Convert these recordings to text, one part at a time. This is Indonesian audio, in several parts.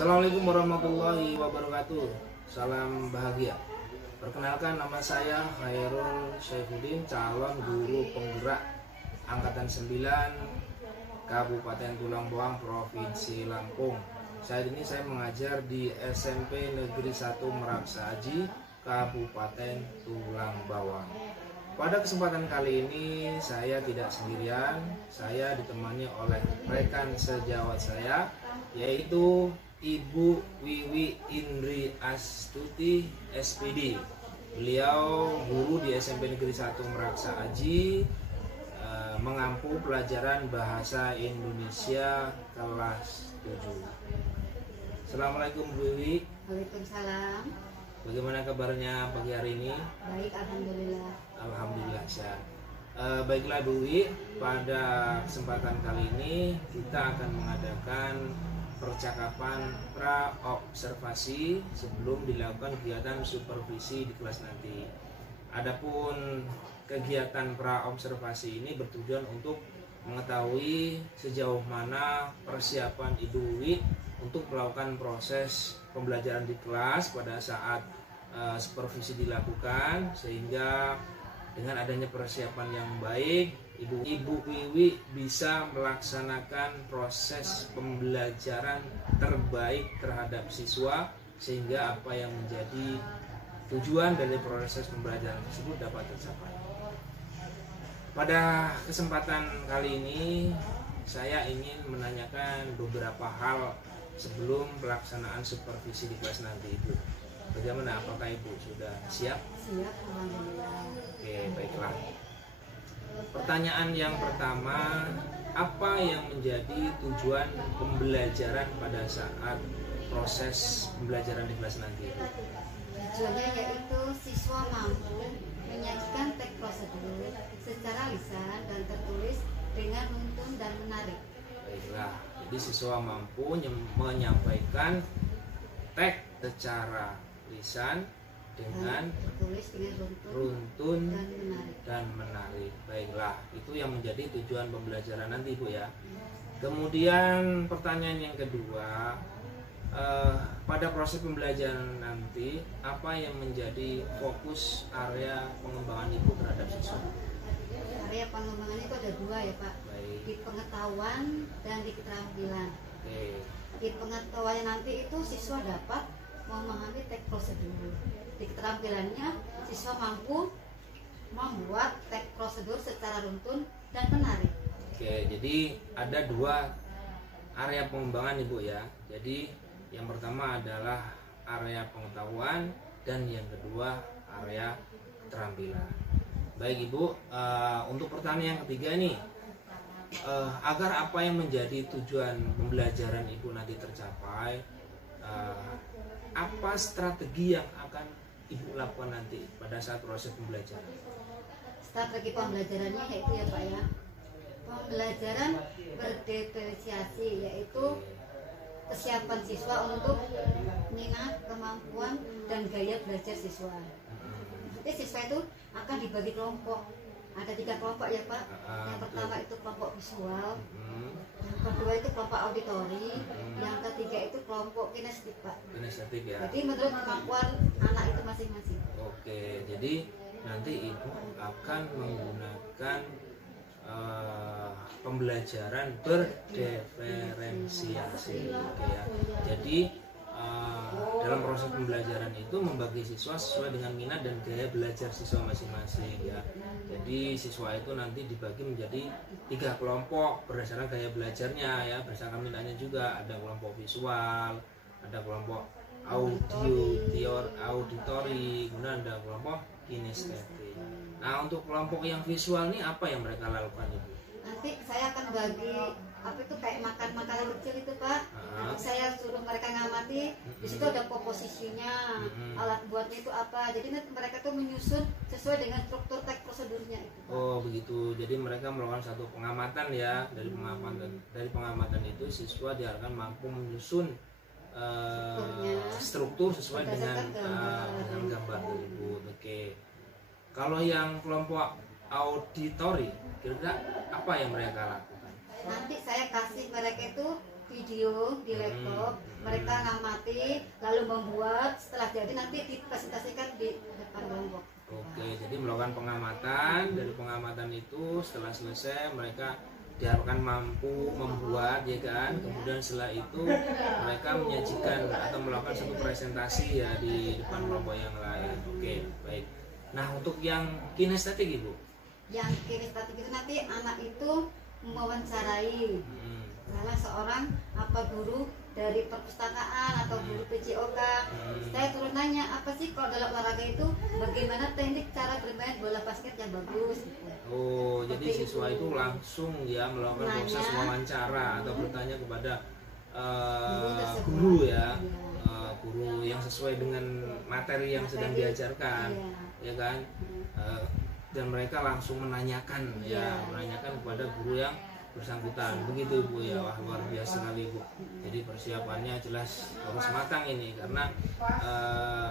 Assalamualaikum warahmatullahi wabarakatuh. Salam bahagia. Perkenalkan, nama saya Khairul Saifuddin, calon guru penggerak Angkatan 9 Kabupaten Tulang Bawang, Provinsi Lampung. Saat ini saya mengajar di SMP Negeri 1 Meraksa-Aji, Kabupaten Tulang Bawang. Pada kesempatan kali ini saya tidak sendirian, saya ditemani oleh rekan sejawat saya, yaitu Ibu Wiwi Indri Astuti SPD. Beliau guru di SMP Negeri 1 Meraksa-Aji, mengampu pelajaran Bahasa Indonesia kelas 7. Assalamualaikum Bu Wiwi. Waalaikumsalam. Bagaimana kabarnya pagi hari ini? Baik, alhamdulillah. Alhamdulillah sehat. Baiklah Bu Wiwi, pada kesempatan kali ini kita akan mengadakan percakapan pra-observasi sebelum dilakukan kegiatan supervisi di kelas nanti. Adapun kegiatan pra-observasi ini bertujuan untuk mengetahui sejauh mana persiapan Ibu Wiwi untuk melakukan proses pembelajaran di kelas pada saat supervisi dilakukan, sehingga dengan adanya persiapan yang baik, Ibu Wiwi bisa melaksanakan proses pembelajaran terbaik terhadap siswa, sehingga apa yang menjadi tujuan dari proses pembelajaran tersebut dapat tercapai. Pada kesempatan kali ini saya ingin menanyakan beberapa hal sebelum pelaksanaan supervisi di kelas nanti, Ibu. Bagaimana, apakah Ibu sudah siap? Siap, alhamdulillah. Oke, baiklah. Pertanyaan yang pertama, apa yang menjadi tujuan pembelajaran pada saat proses pembelajaran di kelas nanti, Ibu? Tujuannya yaitu siswa mampu menyajikan teks prosedur secara lisan dan tertulis dengan runtun dan menarik. Baiklah, jadi siswa mampu menyampaikan teks secara lisan dengan tertulis dengan runtun dan menarik. dan menarik. Baiklah, itu yang menjadi tujuan pembelajaran nanti, Bu ya. Kemudian pertanyaan yang kedua, pada proses pembelajaran nanti apa yang menjadi fokus area pengembangan Ibu terhadap siswa? Area pengembangan itu ada dua ya Pak. Baik. Di pengetahuan dan di keterampilan. Oke. Di pengetahuan nanti itu siswa dapat memahami teks prosedur. Di keterampilannya siswa mampu membuat teks prosedur secara runtun dan menarik. Oke, jadi ada dua area pengembangan Ibu ya. Jadi yang pertama adalah area pengetahuan dan yang kedua area keterampilan. Baik Ibu, untuk pertanyaan yang ketiga nih, agar apa yang menjadi tujuan pembelajaran Ibu nanti tercapai, apa strategi yang akan Ibu lakukan nanti pada saat proses pembelajaran? Strategi pembelajarannya yaitu ya Pak ya, pembelajaran berdiferensiasi, yaitu kesiapan siswa untuk minat, kemampuan, dan gaya belajar siswa. Jadi siswa itu akan dibagi kelompok. Ada 3 kelompok ya Pak. Yang pertama itu kelompok visual, yang kedua itu kelompok auditori, yang ketiga itu kelompok kinestetik Pak. Kinestetik ya. Jadi menurut kemampuan anak itu masing-masing. Oke, jadi nanti Ibu akan menggunakan pembelajaran berdiferensiasi, oke ya. Jadi dalam proses pembelajaran itu membagi siswa sesuai dengan minat dan gaya belajar siswa masing-masing ya. Jadi siswa itu nanti dibagi menjadi 3 kelompok berdasarkan gaya belajarnya ya, berdasarkan minatnya juga. Ada kelompok visual, ada kelompok auditori, kemudian ada kelompok kinestetik. Nah, untuk kelompok yang visual ini apa yang mereka lakukan, Ibu? Nanti saya akan bagi apa itu kayak makan makanan kecil itu Pak. Nanti saya suruh mereka ngamati. Di situ ada komposisinya, alat buatnya itu apa. Jadi nanti mereka tuh menyusun sesuai dengan struktur teks prosedurnya itu Pak. Oh begitu. Jadi mereka melakukan satu pengamatan ya. Dari pengamatan itu siswa diharapkan mampu menyusun struktur sesuai dengan gambar tersebut. Oke. Kalau yang kelompok auditori, kira-kira apa yang mereka lakukan? Nanti saya kasih mereka itu video di laptop, mereka ngamati lalu membuat, setelah jadi nanti dipresentasikan di depan kelompok. Oke, jadi melakukan pengamatan, dari pengamatan itu setelah selesai mereka diharapkan mampu membuat, ya kan. Kemudian setelah itu mereka menyajikan atau melakukan satu presentasi ya di depan kelompok yang lain. Oke, baik. Nah, untuk yang kinestetik Ibu, Yang kinestetik itu nanti anak itu mewawancarai salah seorang guru dari perpustakaan atau guru PJOK. Saya turun nanya, apa sih kalau dalam olahraga itu bagaimana teknik cara bermain bola basket yang bagus gitu. Oh, jadi siswa itu langsung ya melakukan proses wawancara atau bertanya kepada guru ya, guru yang sesuai dengan materi yang sedang diajarkan, ya kan. Dan mereka langsung menanyakan menanyakan kepada guru yang bersangkutan, begitu Ibu ya. Wah, luar biasa sekali Ibu. Jadi persiapannya jelas harus matang ini, karena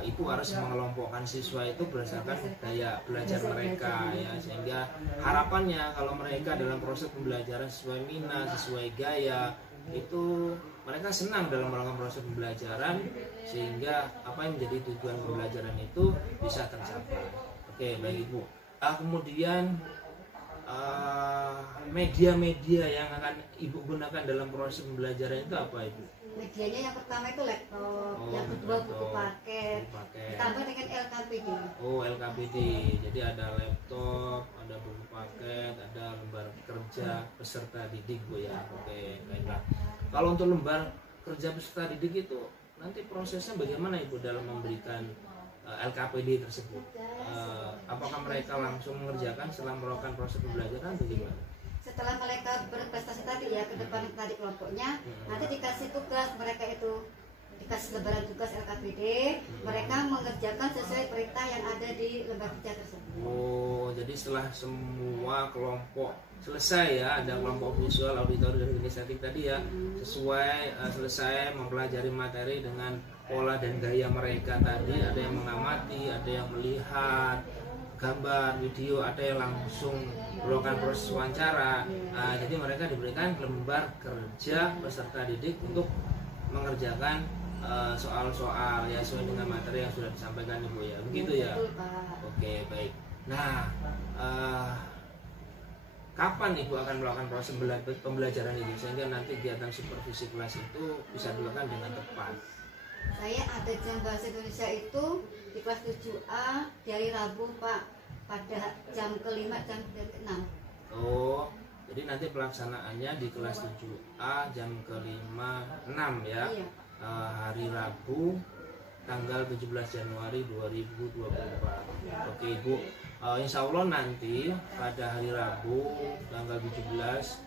Ibu harus mengelompokkan siswa itu berdasarkan gaya belajar mereka ya, sehingga harapannya kalau mereka dalam proses pembelajaran sesuai minat, sesuai gaya, itu mereka senang dalam melakukan proses pembelajaran, sehingga apa yang menjadi tujuan pembelajaran itu bisa tercapai. Oke, baik Ibu. Kemudian media-media yang akan Ibu gunakan dalam proses pembelajaran itu apa Ibu? Medianya yang pertama itu laptop, yang kedua buku paket, ditambah dengan LKPD. Oh, LKPD. Jadi ada laptop, ada buku paket, ada lembar kerja peserta didik Bu ya. Oke, baiklah. Kalau untuk lembar kerja peserta didik itu nanti prosesnya bagaimana Ibu dalam memberikan LKPD tersebut? Apakah mereka langsung mengerjakan setelah melakukan proses pembelajaran atau gimana? Setelah mereka berprestasi tadi ya, ke depan tadi kelompoknya, nanti dikasih tugas, mereka itu dikasih lembaran tugas LKPD, mereka mengerjakan sesuai perintah yang ada di lembar kerja tersebut. Oh, jadi setelah semua kelompok selesai ya, ada kelompok visual, auditori, dan kinestetik tadi ya, selesai mempelajari materi dengan pola dan gaya mereka tadi, ada yang mengamati, ada yang melihat gambar, video, ada yang langsung melakukan proses wawancara. Jadi mereka diberikan lembar kerja peserta didik untuk mengerjakan soal-soal ya sesuai dengan materi yang sudah disampaikan Ibu ya, begitu ya. Oke, baik. Nah, kapan Ibu akan melakukan proses pembelajaran ini sehingga nanti kegiatan supervisi kelas itu bisa dilakukan dengan tepat? Saya ada jam bahasa Indonesia itu di kelas 7A di hari Rabu Pak, pada jam ke-5 jam ke-6. Oh, jadi nanti pelaksanaannya di kelas 7A jam ke-5, 6 ya. Iya. Hari Rabu tanggal 17 Januari 2024. Oke Ibu, insya Allah nanti pada hari Rabu tanggal 17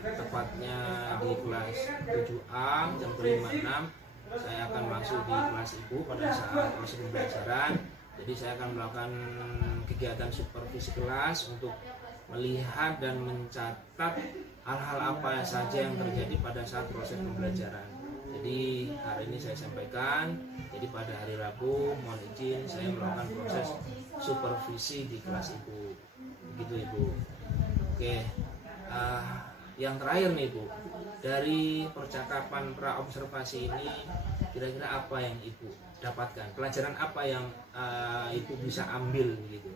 tepatnya di kelas 7A jam ke-5, 6 saya akan masuk di kelas Ibu pada saat proses pembelajaran. Jadi saya akan melakukan kegiatan supervisi kelas untuk melihat dan mencatat hal-hal apa saja yang terjadi pada saat proses pembelajaran. Jadi hari ini saya sampaikan, jadi pada hari Rabu mohon izin saya melakukan proses supervisi di kelas Ibu. Begitu Ibu. Oke, yang terakhir nih Ibu, dari percakapan praobservasi ini kira-kira apa yang Ibu dapatkan? Pelajaran apa yang Ibu bisa ambil gitu?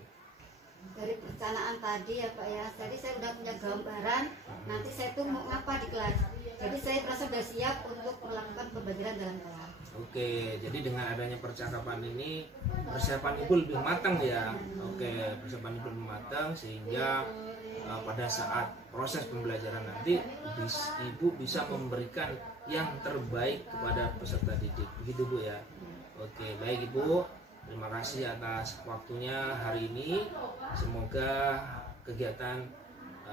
Dari perencanaan tadi ya Pak ya, jadi saya udah punya gambaran nanti saya tuh mau ngapa di kelas. Jadi saya merasa sudah siap untuk melakukan pembelajaran dalam kelas. Oke, jadi dengan adanya percakapan ini persiapan Ibu lebih matang ya. Oke, persiapan Ibu lebih matang sehingga pada saat proses pembelajaran nanti Ibu bisa memberikan yang terbaik kepada peserta didik. Begitu Bu ya. Oke, baik Ibu. Terima kasih atas waktunya hari ini. Semoga kegiatan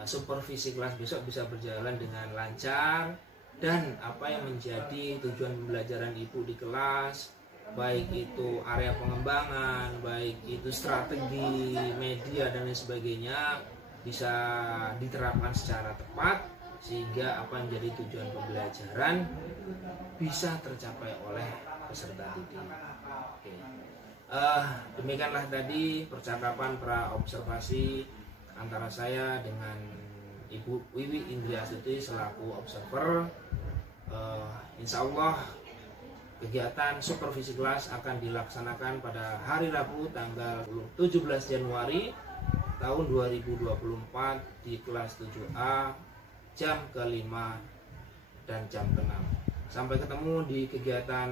supervisi kelas besok bisa berjalan dengan lancar, dan apa yang menjadi tujuan pembelajaran Ibu di kelas, baik itu area pengembangan, baik itu strategi, media dan lain sebagainya, bisa diterapkan secara tepat sehingga apa yang menjadi tujuan pembelajaran bisa tercapai oleh peserta didik. Oke. Demikianlah tadi percakapan praobservasi antara saya dengan Ibu Wiwi Indri Astuti selaku observer. Insya Allah kegiatan supervisi kelas akan dilaksanakan pada hari Rabu tanggal 17 Januari tahun 2024 di kelas 7A jam ke-5 dan jam ke-6. Sampai ketemu di kegiatan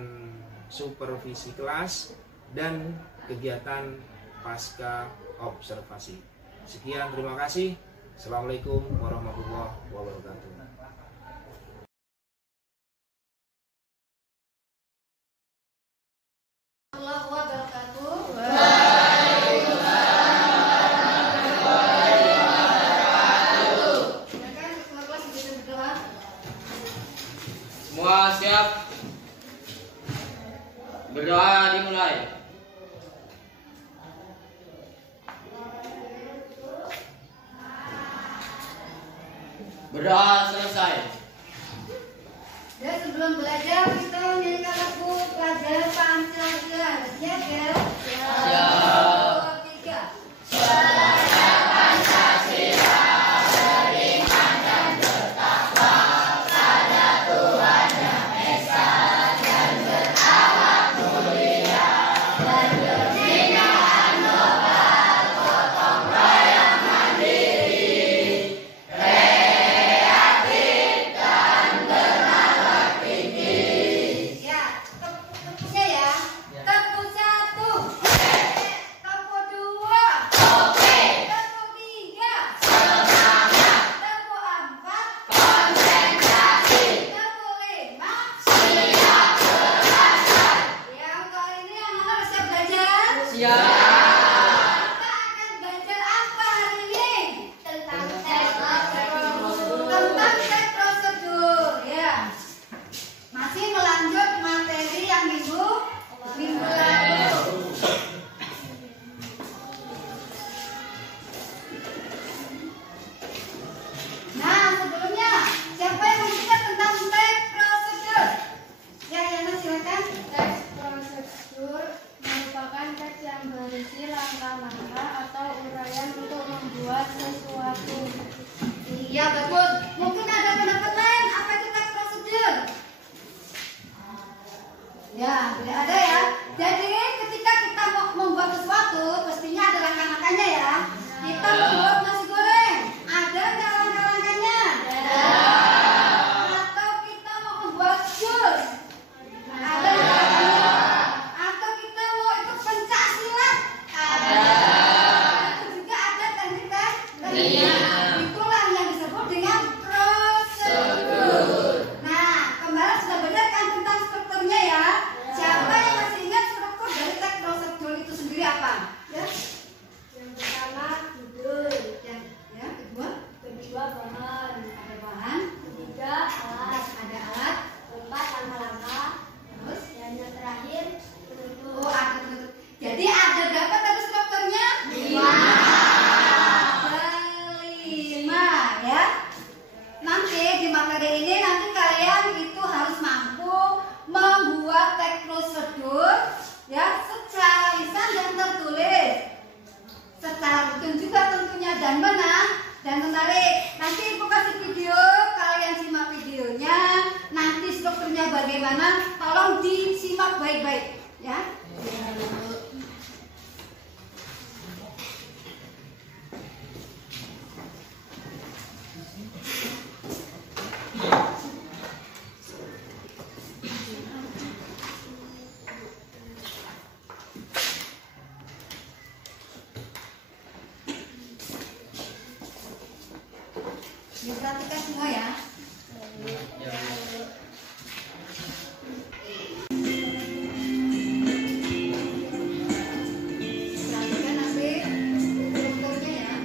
supervisi kelas dan kegiatan pasca observasi. Sekian, terima kasih. Assalamualaikum warahmatullahi wabarakatuh. Semua siap? Berdoa dimulai. Berdoa selesai. Dan sebelum belajar kita menyanyikan lagu pelajaran Pancasila. Siap ya? Siap. 2, 3. Iya betul. Mungkin ada pendapat lain. Apa itu teks prosedur? Ya, tidak ada ya. Jadi ketika kita mau membuat sesuatu, pastinya ada langkah-langkahnya ya. Kita membuat nasi goreng, ada nggak langkah-langkahnya? Atau kita mau membuat jus, ada langkah-langkahnya? Atau kita mau ikut pencak silat, ada. Itu juga ada teknik-tekniknya. Itulah yang disebut dengan prosedur. Nah, kemarin sudah benar kan tentang strukturnya ya. Siapa yang masih ingat struktur dari teks prosedur itu sendiri apa? Ya. Yang pertama judul, Yang kedua bahan, ada bahan, ketiga alat, ada alat, keempat langkah-langkah, terus dan yang terakhir penutup. ada penutup. Jadi ada berapa tadi strukturnya? 5. Ya. Nanti di materi ini nanti kalian itu harus mampu membuat teks prosedur ya secara lisan dan tertulis. Secara rutin juga tentunya dan benar dan menarik. Nanti ibu kasih video, kalian simak videonya. Nanti strukturnya bagaimana, tolong disimak baik-baik ya. Diperhatikan semua ya. Perhatikan nanti strukturnya ya.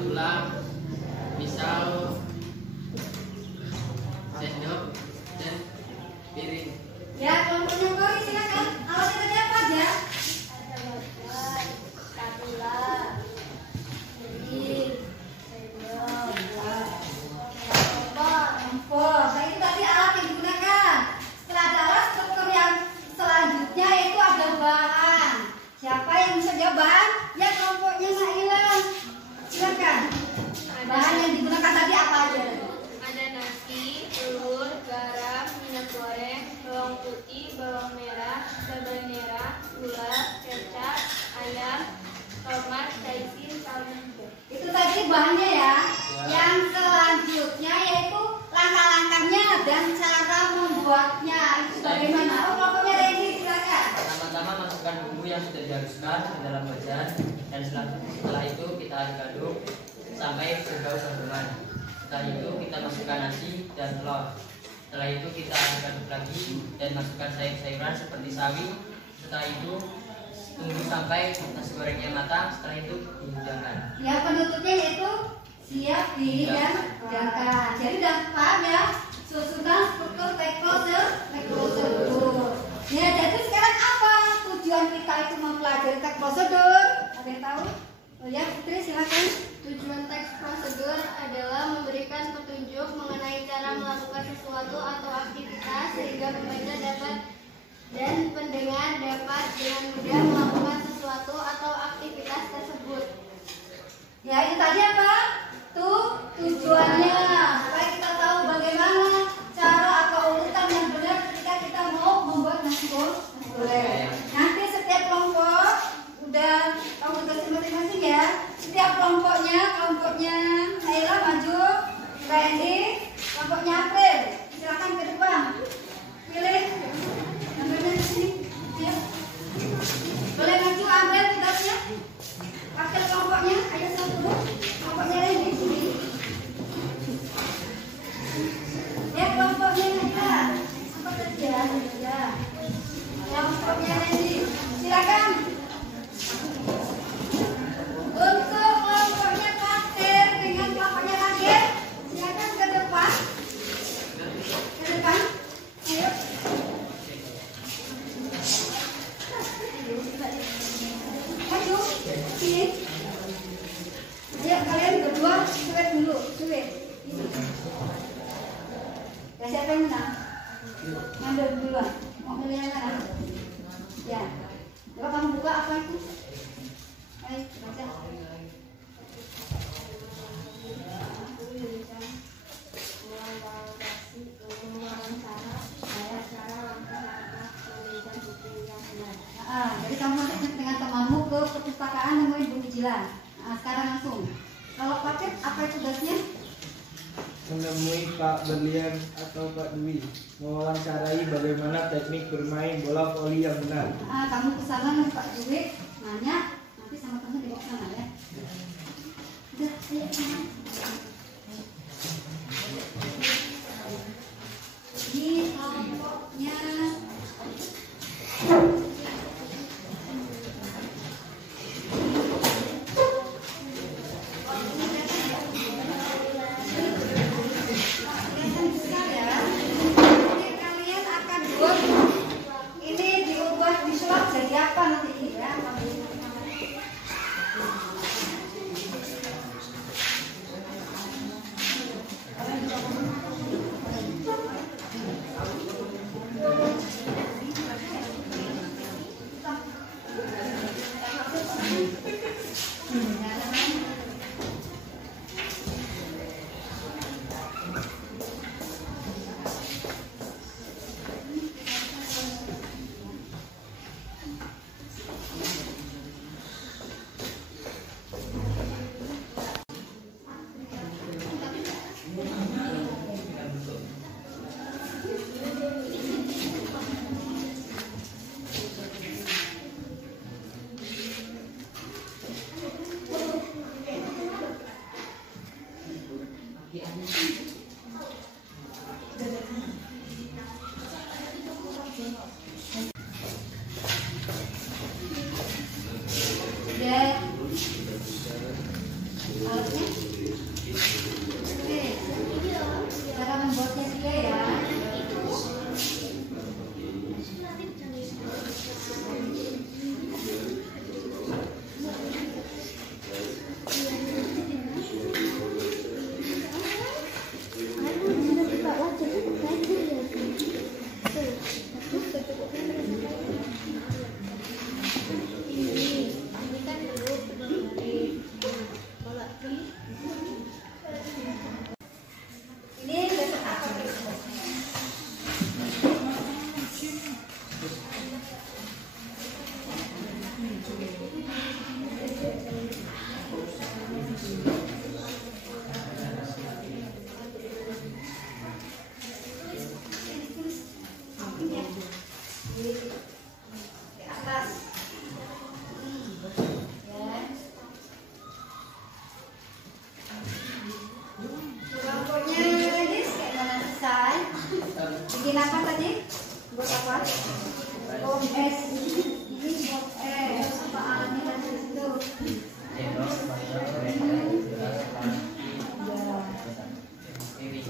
spatula, pisau, sendok, dan piring. Ya, kelompoknya Kori silakan. Alatnya tadi apa aja? Ada wajan, spatula, piring, sendok, kompor. Kompor. Nah, itu tadi alat yang digunakan. Setelah ada alat, struktur yang selanjutnya itu ada bahan. Siapa yang bisa jawab bahan? Ya, kelompoknya nggak hilang. Silakan. Bahan yang digunakan tadi apa aja? Ada nasi, telur, garam, minyak goreng, bawang putih, bawang merah, cabai merah, gula, kecap, ayam, tomat, caimin, saus. Itu tadi bahannya ya. Yang selanjutnya yaitu langkah-langkahnya dan cara membuatnya. Itu bagaimana? Oh, kelompoknya Reni silakan. Pertama-tama masukkan bumbu yang sudah dihaluskan ke dalam wajan, dan setelah itu kita aduk-aduk sampai berbau campuran. Setelah itu kita masukkan nasi dan telur. Setelah itu kita aduk-aduk lagi dan masukkan sayur-sayuran seperti sawi. Setelah itu tunggu sampai nasi gorengnya matang. Setelah itu dihidangkan. Ya, penutupnya yaitu siap dihidangkan. Jadi udah paham ya susunan struktur teknik prosedur. Ya, jadi sekarang apa tujuan kita itu mempelajari teknik prosedur? Ada yang tahu? Oh ya, Putri silakan. Tujuan teks prosedur adalah memberikan petunjuk mengenai cara melakukan sesuatu atau aktivitas sehingga pembaca dapat dan pendengar dapat dengan mudah melakukan sesuatu atau aktivitas tersebut. Ya, itu tadi apa? Tujuannya supaya kita tahu bagaimana cara atau urutan yang benar ketika kita mau membuat nasi goreng. Nanti setiap kelompok udah tahu tugasnya masing-masing ya. Setiap kelompoknya Naila maju, Randy, kelompoknya April. Silakan ke depan. Pilih. Ambilnya di sini. Ayo. Boleh maju ambil tugasnya. Wakil kelompoknya, ayo satu. Kelompoknya Randy sini. Ya, kelompoknya Naila. Apa saja? Ya. Kelompoknya Randy. Silakan. Untuk kelompoknya Pasir dengan kelompoknya Radit, silakan ke depan. Ke depan. Ayo. Maju. Sini. Ayo kalian berdua suet dulu. Suet. Ya, siapa yang menang? Ngambil duluan. Mau milih yang mana? Ya. Coba kamu buka apa itu? Ayo, baca. Jadi kamu dengan temanmu ke perpustakaan nemuin buku jilan. Sekarang langsung. Kalau Paket, apa tugasnya? Menemui Pak Berlian atau Pak Dwi, mewawancarai bagaimana teknik bermain bola voli yang benar. Kamu ke sana dengan Pak Dwi, nanya, nanti sama teman di sana ya. Udah, ayo. Di kelompoknya alatnya. Oke, cara membuatnya juga ya. Ini bentuk apa tuh? Di atas. Lampunya ini kayak mana selesai? Bikin apa tadi? Buat apa? Bom es. Ini bom es. Apa alatnya tadi itu?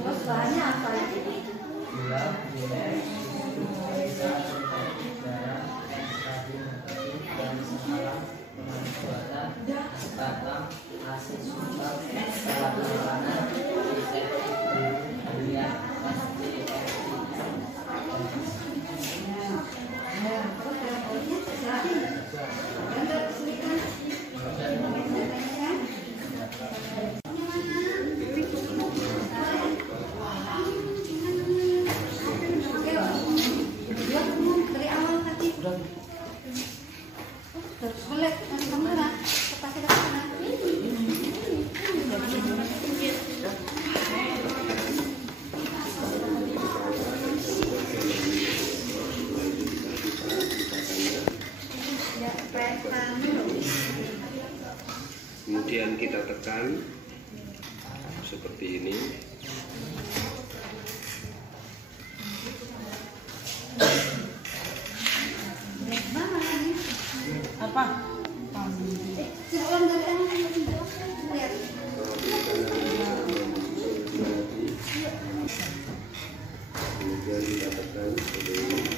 Terus bahannya apa ini? Dari awal tadi. Boleh, kamu lah. Kasih ke sana. Kemudian kita tekan seperti ini. Apa? Ulang dari lihat. Kemudian kita tekan seperti ini.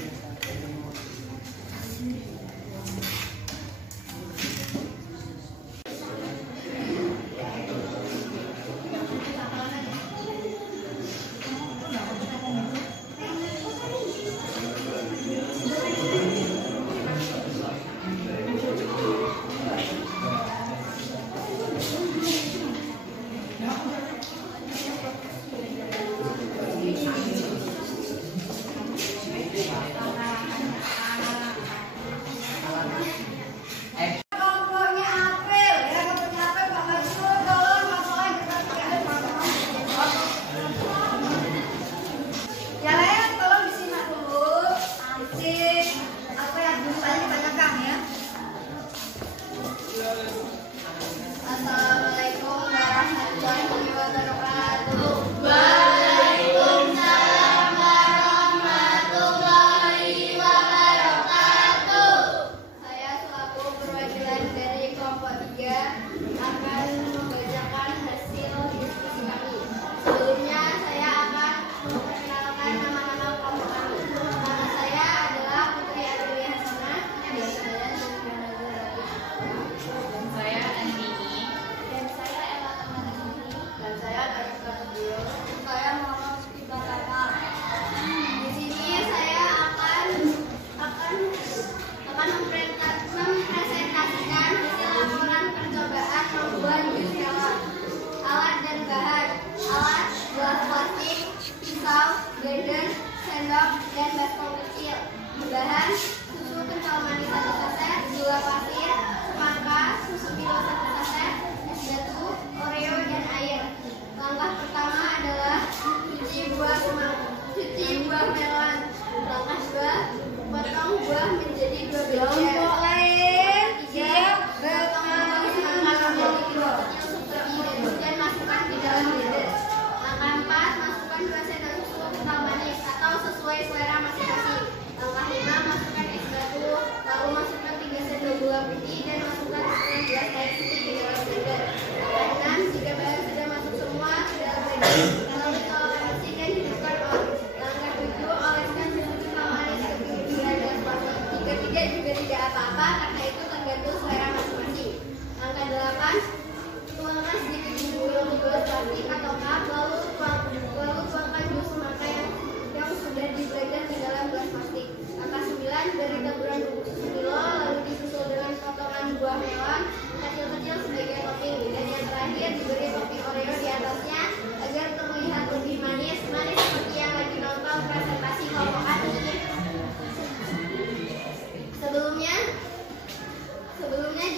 plastik atau cup, lalu tuangkan jus semangka yang sudah di blender di dalam gelas plastik. Angka 9, beri taburan bubuk susu Milo, lalu disusul dengan potongan buah melon kecil-kecil sebagai topping, dan yang terakhir diberi topping Oreo di atasnya agar terlihat lebih manis seperti yang lagi nonton presentasi kelompok A ini. Sebelumnya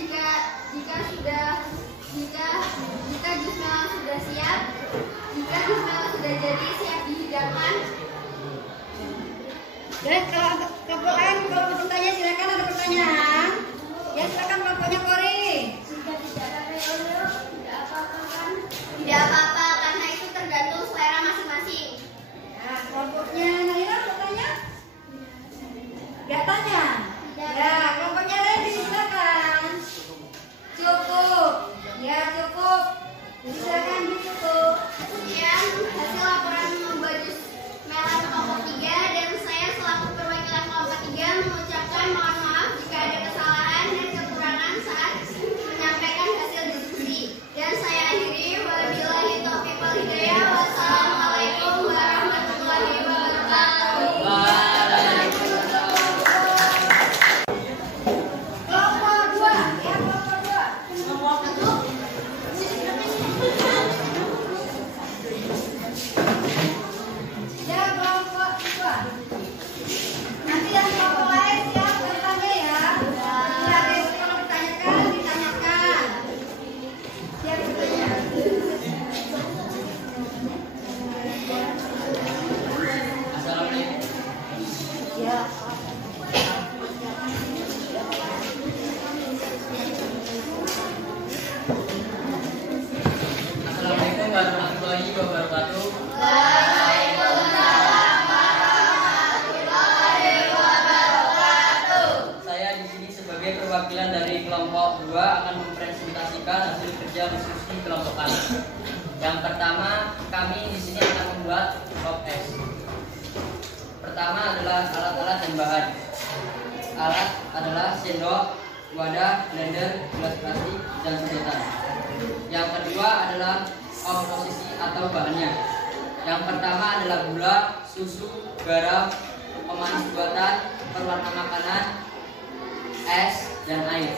jika jus melon sudah siap, jika jus melon sudah jadi siap dihidangkan. Dan kalau bertanya silakan, ada pertanyaan. Ya silakan kelompoknya Kori. Jika tidak pakai Oreo, tidak apa-apa kan? Tidak apa-apa karena itu tergantung selera masing-masing. Nah, kelompoknya Naira bertanya? Gak tanya? Ya, kelompoknya Randy silakan. Cukup. Ya cukup. Silakan cukup. Sekian hasil laporan membuat jus melon kelompok 3, dan saya selaku perwakilan kelompok 3 mengucapkan mohon maaf jika ada kesalahan dan kekurangan saat menyampaikan hasil diskusi. Dan saya akhiri, wabillahi taufiq wal hidayah. Wassalamualaikum warahmatullahi wabarakatuh. Kelompok 2. Ya kelompok 2. Ya kelompok 2. Nanti yang kelompok lain siap bertanya ya. Bila ada yang kalau ditanyakan, ditanyakan. Siap bertanya. Assalamualaikum. Ya. Assalamualaikum warahmatullahi wabarakatuh. Saya di sini sebagai perwakilan dari kelompok 2 akan mempresentasikan hasil kerja diskusi kelompok kami. Yang pertama, kami di sini akan membuat pop es. Pertama adalah alat-alat dan bahan. Alat adalah sendok, wadah, blender, gelas plastik, dan sedotan. Yang kedua adalah komposisi atau bahannya. Yang pertama adalah gula, susu, garam, pemanis buatan, pewarna makanan, es, dan air.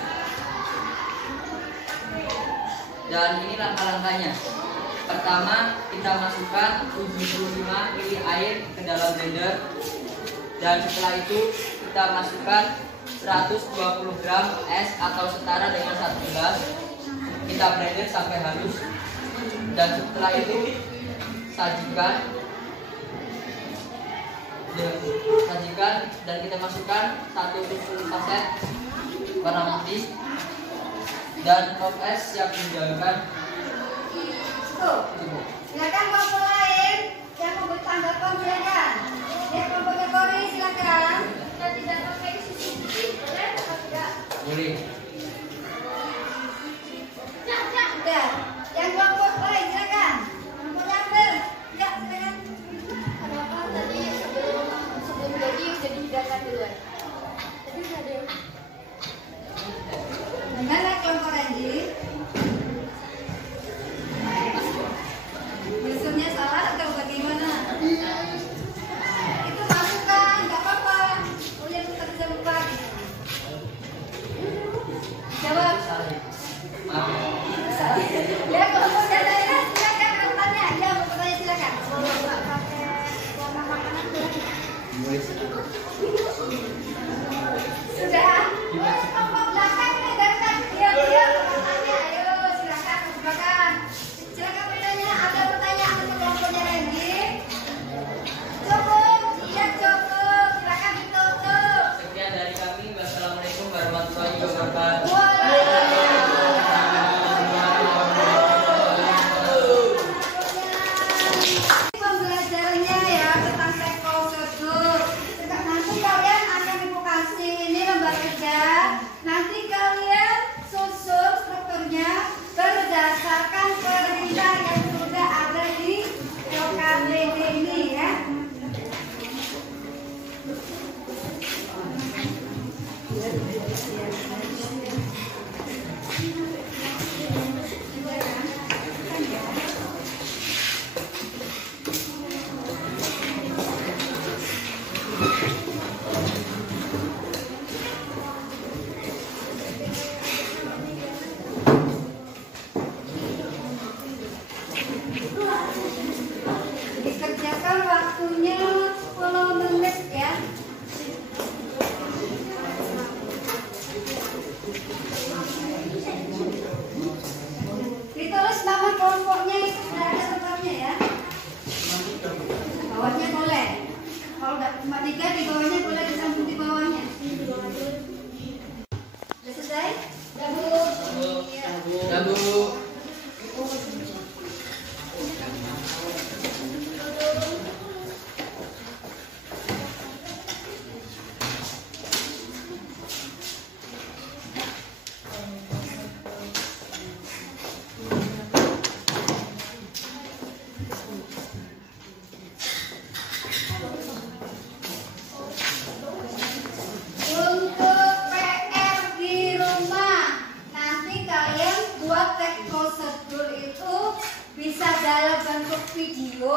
Dan ini langkah-langkahnya. Pertama, kita masukkan 75 ml air ke dalam blender. Dan setelah itu kita masukkan 120 gram es atau setara dengan 1 gelas. Kita blender sampai halus. Dan setelah itu sajikan dan kita masukkan 1 susu saset warna putih, dan pop es siap dijalankan. Silakan kelompok lain yang mau bertanggapan silakan. Ya kelompoknya Kori silakan. Kita tidak pakai susu putih, boleh atau tidak? Boleh. Sudah. Yang kelompok lain silakan. Kelompoknya Amber. Ya silakan. Kenapa tadi sebelum jadi udah dihidangkan duluan? Tadi udah ada yang Gimana kelompok Randy? Biasanya salah atau bagaimana? Itu masukkan, nggak apa-apa. Oh ya kita bisa lupa. waktunya 10 menit ya. Ditulis nama kelompoknya itu sudah ada tempatnya ya. Bawahnya boleh. Kalau udah cuma 3 di bawahnya boleh disambung di bawahnya. Sudah selesai? Sudah Bu. Iya. Ya Bu. Untuk PR di rumah, nanti kalian buat teks prosedur itu bisa dalam bentuk video